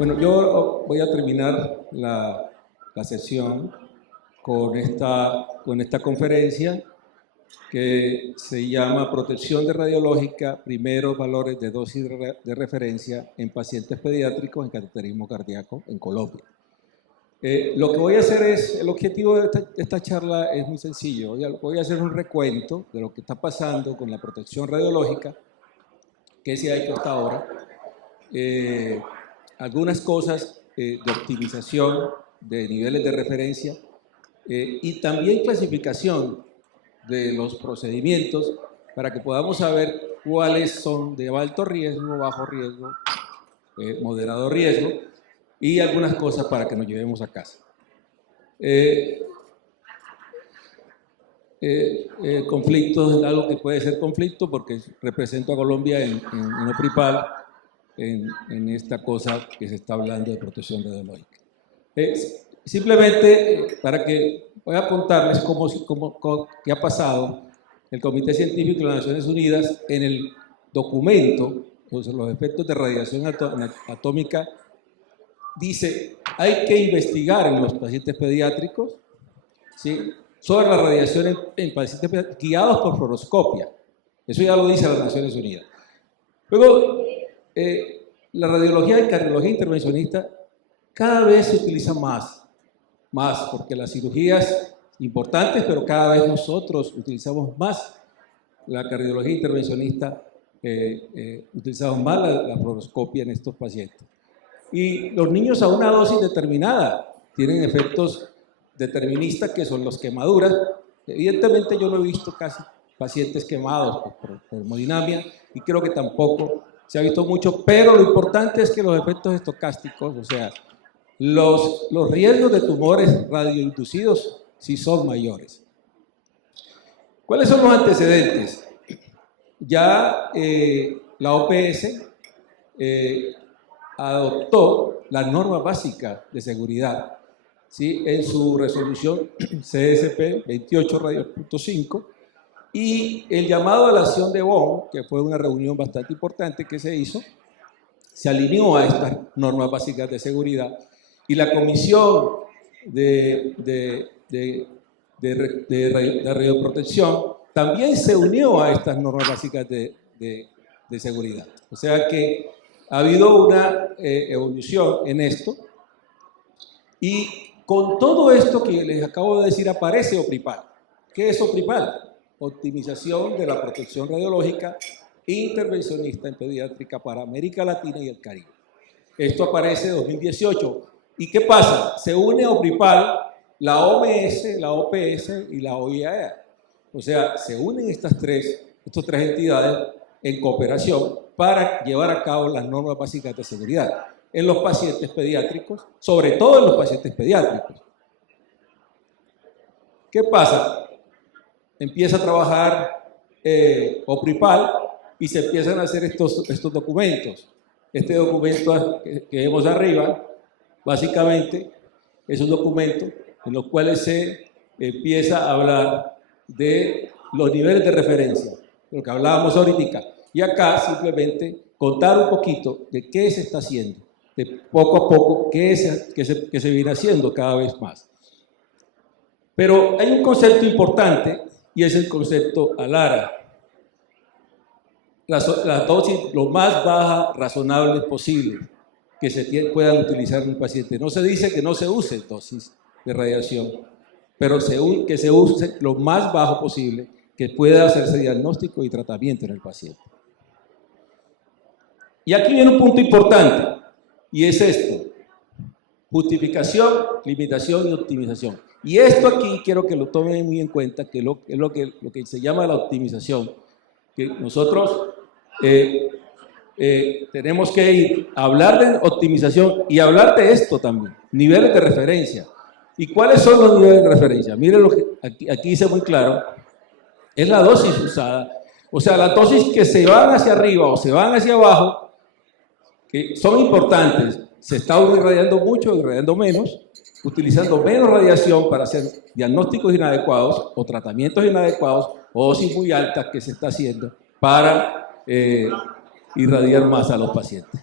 Bueno, yo voy a terminar la sesión con esta conferencia que se llama Protección de radiológica, primeros valores de dosis de referencia en pacientes pediátricos en cateterismo cardíaco en Colombia. Lo que voy a hacer el objetivo de esta charla es muy sencillo. Voy a hacer un recuento de lo que está pasando con la protección radiológica, qué se ha hecho hasta ahora, algunas cosas de optimización de niveles de referencia y también clasificación de los procedimientos para que podamos saber cuáles son de alto riesgo, bajo riesgo, moderado riesgo y algunas cosas para que nos llevemos a casa. Conflictos, algo que puede ser conflicto porque represento a Colombia en OPRIPAL en esta cosa que se está hablando de protección radiológica. Simplemente para que voy a contarles qué ha pasado el Comité Científico de las Naciones Unidas en el documento sobre los efectos de radiación atómica. Dice, hay que investigar en los pacientes pediátricos, ¿sí?, sobre la radiación en pacientes pediátricos guiados por fluoroscopia. Eso ya lo dice las Naciones Unidas. Luego, la radiología y cardiología intervencionista cada vez se utiliza más, porque las cirugías importantes, pero cada vez nosotros utilizamos más la cardiología intervencionista, utilizamos más la fluoroscopia en estos pacientes. Y los niños a una dosis determinada tienen efectos deterministas que son las quemaduras. Evidentemente yo no he visto casi pacientes quemados por termodinámica y creo que tampoco se ha visto mucho, pero lo importante es que los efectos estocásticos, o sea, los riesgos de tumores radioinducidos sí son mayores. ¿Cuáles son los antecedentes? Ya la OPS adoptó la norma básica de seguridad, ¿sí?, en su resolución CSP 28-5, y el llamado a la acción de Bonn, que fue una reunión bastante importante que se hizo, se alineó a estas normas básicas de seguridad, y la Comisión de Radioprotección también se unió a estas normas básicas de seguridad. O sea que ha habido una evolución en esto, y con todo esto que les acabo de decir aparece OPRIPAL. ¿Qué es OPRIPAL? Optimización de la protección radiológica intervencionista en pediátrica para América Latina y el Caribe. Esto aparece en 2018. ¿Y qué pasa? Se une a OPRIPAL la OMS, la OPS y la OIAE. O sea, se unen estas tres entidades en cooperación para llevar a cabo las normas básicas de seguridad en los pacientes pediátricos, sobre todo en los pacientes pediátricos. ¿Qué pasa? Empieza a trabajar OPRIPAL y se empiezan a hacer estos documentos. Este documento que vemos arriba, básicamente, es un documento en los cuales se empieza a hablar de los niveles de referencia, lo que hablábamos ahorita. Y acá simplemente contar un poquito de qué se está haciendo, de poco a poco qué se viene haciendo cada vez más. Pero hay un concepto importante y es el concepto ALARA. Las dosis lo más bajas razonables posibles que se puedan utilizar en un paciente. No se dice que no se use dosis de radiación, pero que se use lo más bajo posible que pueda hacerse diagnóstico y tratamiento en el paciente. Y aquí viene un punto importante, y es esto: justificación, limitación y optimización. Y esto aquí quiero que lo tomen muy en cuenta, que es lo que se llama la optimización, que nosotros tenemos que ir a hablar de optimización y hablar de esto también, niveles de referencia. ¿Y cuáles son los niveles de referencia? Miren lo que aquí dice muy claro, es la dosis usada, o sea, las dosis que se van hacia arriba o se van hacia abajo, que son importantes. Se está irradiando mucho, irradiando menos, utilizando menos radiación para hacer diagnósticos inadecuados o tratamientos inadecuados o dosis muy altas que se está haciendo para irradiar más a los pacientes.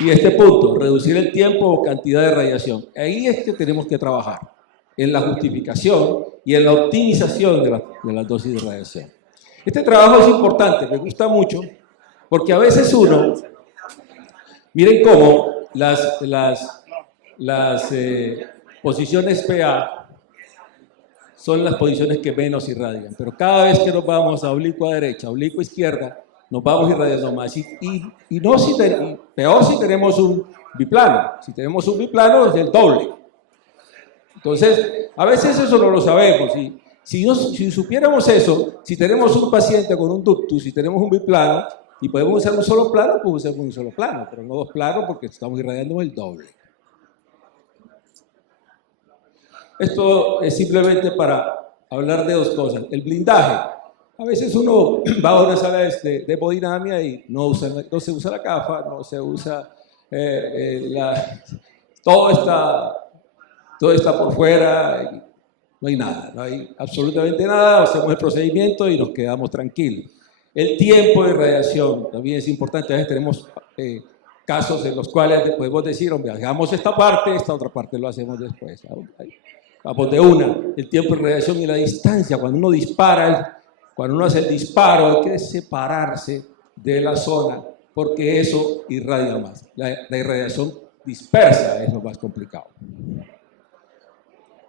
Y este punto, reducir el tiempo o cantidad de radiación. Ahí es que tenemos que trabajar, en la justificación y en la optimización de las dosis de radiación. Este trabajo es importante, me gusta mucho, porque a veces uno, miren cómo las posiciones PA son las posiciones que menos irradian, pero cada vez que nos vamos a oblicua derecha, oblicua izquierda, nos vamos irradiando más. Peor si tenemos un biplano. Si tenemos un biplano es el doble. Entonces, a veces eso no lo sabemos. Si supiéramos eso, si tenemos un paciente con un ductus, si tenemos un biplano y podemos usar un solo plano, pues usamos un solo plano, pero no dos planos porque estamos irradiando el doble. Esto es simplemente para hablar de dos cosas. El blindaje. A veces uno va a una sala de hemodinamia y no se usa la CAFA, no se usa todo está por fuera, y no hay nada, no hay absolutamente nada, hacemos el procedimiento y nos quedamos tranquilos. El tiempo de radiación también es importante. A veces tenemos casos en los cuales podemos decir, hombre, hagamos esta parte, esta otra parte lo hacemos después. Vamos de una. El tiempo de radiación y la distancia. Cuando uno dispara, cuando uno hace el disparo, hay que separarse de la zona porque eso irradia más. La irradiación dispersa es lo más complicado.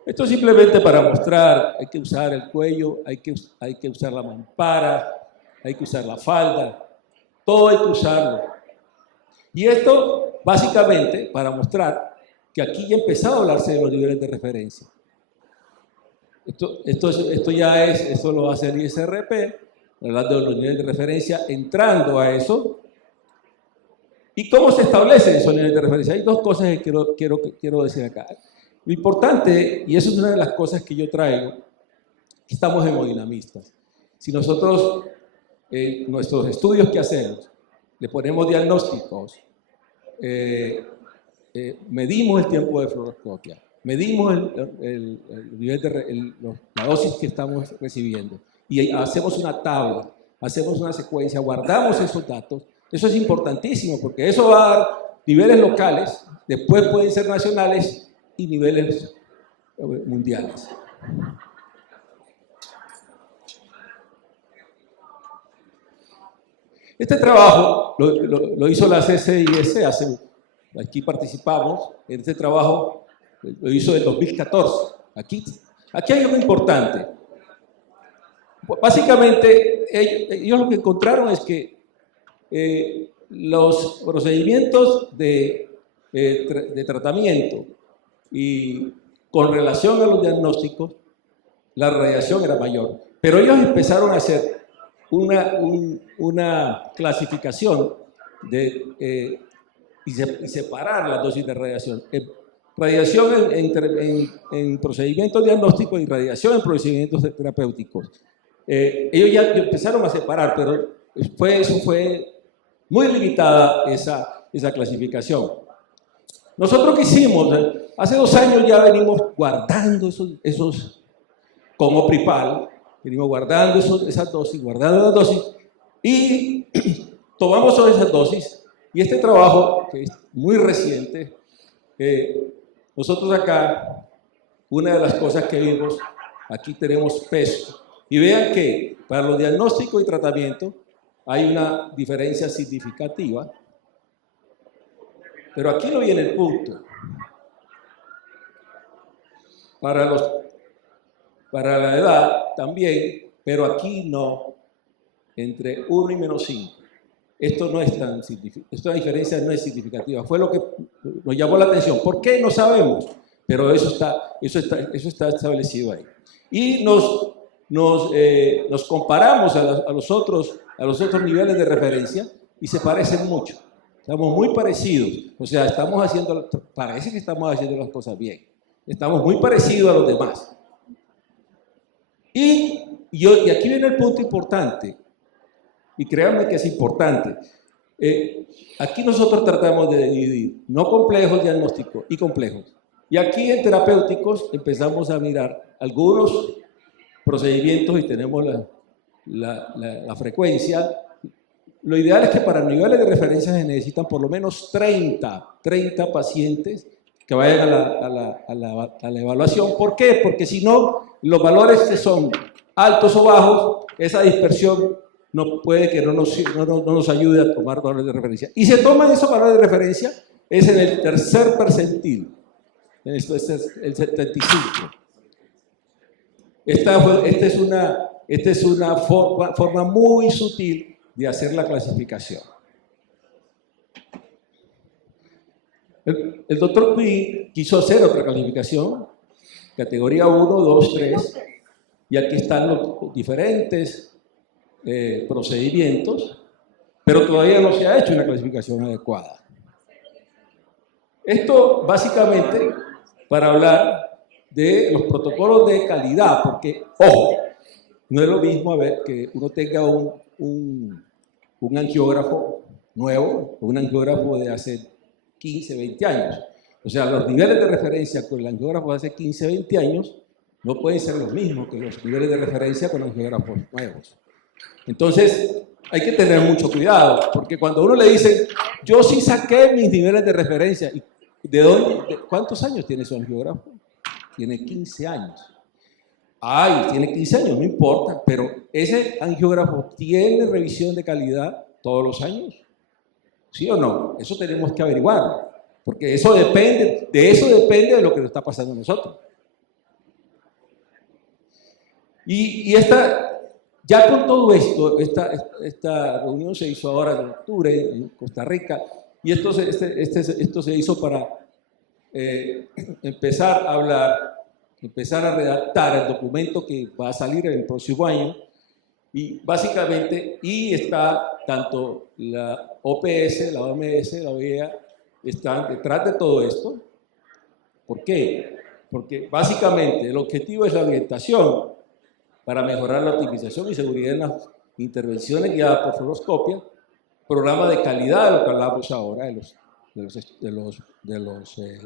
Esto es simplemente para mostrar, hay que usar el cuello, hay que usar la mampara, hay que usar la falda, todo hay que usarlo. Y esto básicamente para mostrar que aquí ya ha empezado a hablarse de los niveles de referencia. Esto lo hace el ISRP, hablando de los niveles de referencia, entrando a eso. ¿Y cómo se establecen esos niveles de referencia? Hay dos cosas que quiero decir acá. Lo importante, y eso es una de las cosas que yo traigo, estamos hemodinamistas. Si nosotros, nuestros estudios que hacemos, le ponemos diagnósticos, medimos el tiempo de fluoroscopia, medimos el nivel la dosis que estamos recibiendo y hacemos una tabla, hacemos una secuencia, guardamos esos datos. Eso es importantísimo porque eso va a dar niveles locales, después pueden ser nacionales y niveles mundiales. Este trabajo lo hizo la CCIS, aquí participamos en este trabajo, lo hizo en 2014. Aquí hay algo importante. Básicamente, ellos lo que encontraron es que los procedimientos de tratamiento y con relación a los diagnósticos, la radiación era mayor. Pero ellos empezaron a hacer una clasificación y separar las dosis de radiación. Radiación en procedimientos diagnósticos y radiación en procedimientos terapéuticos. Ellos ya empezaron a separar, pero eso fue muy limitada esa clasificación. Nosotros que hicimos, hace 2 años ya venimos guardando esos como Pripal, venimos guardando esas dosis, y tomamos todas esas dosis, y este trabajo, que es muy reciente, nosotros acá, una de las cosas que vimos, aquí tenemos peso, y vean que para los diagnósticos y tratamiento hay una diferencia significativa, pero aquí no viene el punto. Para la edad también, pero aquí no, entre 1 y -5. Esto no es tan significativo, esta diferencia no es significativa. Fue lo que nos llamó la atención. ¿Por qué? No sabemos, pero eso está establecido ahí. Y nos comparamos a los otros niveles de referencia y se parecen mucho. Estamos muy parecidos, o sea, parece que estamos haciendo las cosas bien. Estamos muy parecidos a los demás. Y aquí viene el punto importante, y créanme que es importante. Aquí nosotros tratamos de dividir no complejos diagnósticos y complejos. Y aquí en terapéuticos empezamos a mirar algunos procedimientos y tenemos la frecuencia lo ideal es que para niveles de referencia se necesitan por lo menos 30 pacientes que vayan a la evaluación. ¿Por qué? Porque si no, los valores que son altos o bajos, esa dispersión no puede que no nos ayude a tomar valores de referencia. Y se toman esos valores de referencia, es en el tercer percentil. Esto es el 75. Esta es una forma muy sutil de hacer la clasificación. El doctor Quinn quiso hacer otra clasificación, categoría 1, 2, 3, y aquí están los diferentes procedimientos, pero todavía no se ha hecho una clasificación adecuada. Esto básicamente para hablar de los protocolos de calidad, porque, ojo, no es lo mismo que uno tenga un angiógrafo nuevo, un angiógrafo de hace 15, 20 años. O sea, los niveles de referencia con el angiógrafo de hace 15, 20 años no pueden ser los mismos que los niveles de referencia con angiógrafos nuevos. Entonces, hay que tener mucho cuidado, porque cuando uno le dice, yo sí saqué mis niveles de referencia, ¿de dónde? ¿Cuántos años tiene su angiógrafo? Tiene 15 años. Ay, tiene 15 años, no importa, pero ese angiógrafo tiene revisión de calidad todos los años. ¿Sí o no? Eso tenemos que averiguar, porque de eso depende de lo que nos está pasando a nosotros. Y ya con todo esto, esta reunión se hizo ahora en octubre en Costa Rica, y esto se hizo para empezar a hablar, empezar a redactar el documento que va a salir en el próximo año, y básicamente, y está tanto la OPS, la OMS, la OEA, están detrás de todo esto. ¿Por qué? Porque básicamente el objetivo es la orientación para mejorar la optimización y seguridad en las intervenciones guiadas por fluoroscopia, programa de calidad de lo que hablamos ahora, de los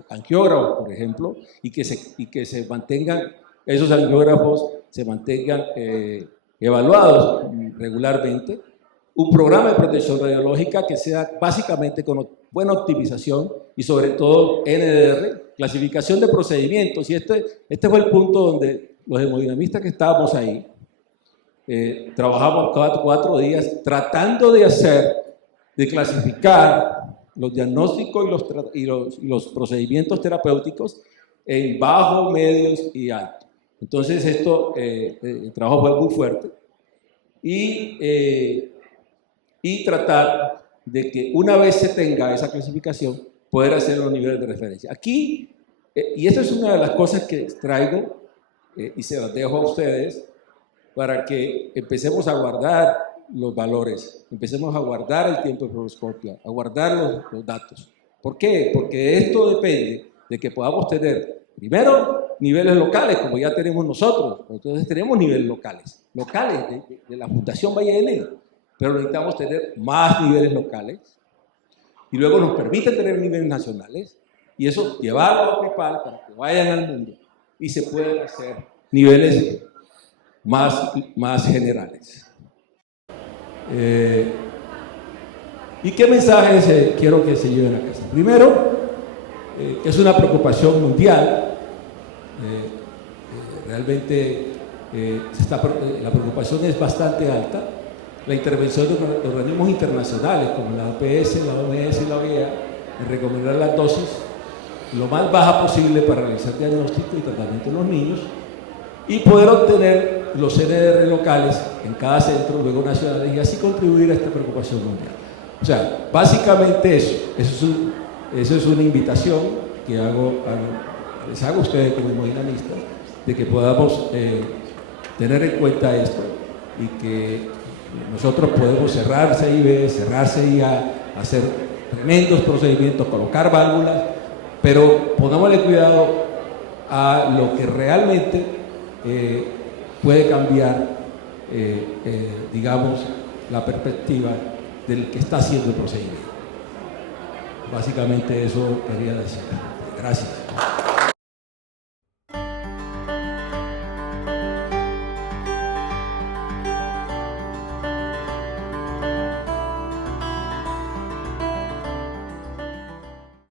angiógrafos, por ejemplo, y que se mantengan, esos angiógrafos se mantengan evaluados regularmente, un programa de protección radiológica que sea básicamente con buena optimización y sobre todo NDR, clasificación de procedimientos, y este fue el punto donde los hemodinamistas que estábamos ahí, trabajamos cada 4 días tratando de clasificar los diagnósticos y los procedimientos terapéuticos en bajo, medios y alto. Entonces el trabajo fue muy fuerte y tratar de que una vez se tenga esa clasificación, poder hacer los niveles de referencia. Aquí, y esta es una de las cosas que traigo y se las dejo a ustedes para que empecemos a guardar los valores, empecemos a guardar el tiempo de fluoroscopia, a guardar los datos. ¿Por qué? Porque esto depende de que podamos tener, primero, niveles locales, como ya tenemos nosotros. Entonces tenemos niveles locales de la Fundación Valle de Nilo, pero necesitamos tener más niveles locales y luego nos permite tener niveles nacionales y eso llevarlo a PRIPAL para que vayan al mundo y se pueden hacer niveles más generales. ¿Y qué mensajes quiero que se lleven a casa? Primero, que es una preocupación mundial. Realmente la preocupación es bastante alta. La intervención de organismos internacionales como la OPS, la OMS y la OEA en recomendar las dosis lo más baja posible para realizar diagnóstico y tratamiento en los niños y poder obtener los NDR locales en cada centro, luego nacionales, y así contribuir a esta preocupación mundial. O sea, básicamente eso es una invitación que les hago a ustedes como hemodinamistas, de que podamos tener en cuenta esto y que nosotros podemos cerrarse y a hacer tremendos procedimientos, colocar válvulas, pero pongámosle cuidado a lo que realmente puede cambiar, digamos, la perspectiva del que está haciendo el procedimiento. Básicamente eso quería decir. Gracias.